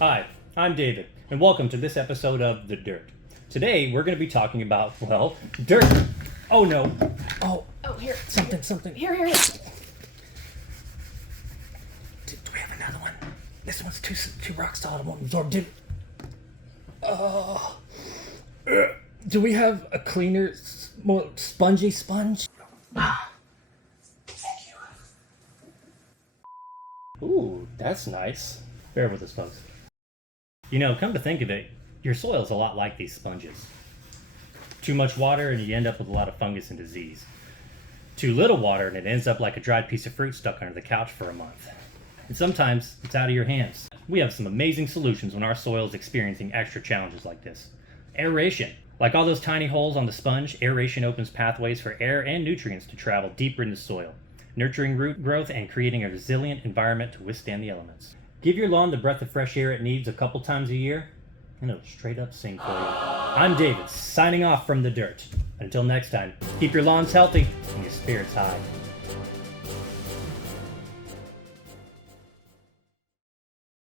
Hi, I'm David, and welcome to this episode of The Dirt. Today, we're going to be talking about, well, dirt. Oh no. Oh, Here. something. Here. Do we have another one? This one's too rock solid. It won't absorb. Do we have a cleaner, more spongy sponge? Ooh, that's nice. Bear with us, folks. You know, come to think of it, your soil's a lot like these sponges. Too much water and you end up with a lot of fungus and disease. Too little water and it ends up like a dried piece of fruit stuck under the couch for a month. And sometimes it's out of your hands. We have some amazing solutions when our soil is experiencing extra challenges like this. Aeration. Like all those tiny holes on the sponge, aeration opens pathways for air and nutrients to travel deeper into soil, nurturing root growth and creating a resilient environment to withstand the elements. Give your lawn the breath of fresh air it needs a couple times a year, and it'll straight up sing for you. I'm David, signing off from The Dirt. Until next time, keep your lawns healthy and your spirits high.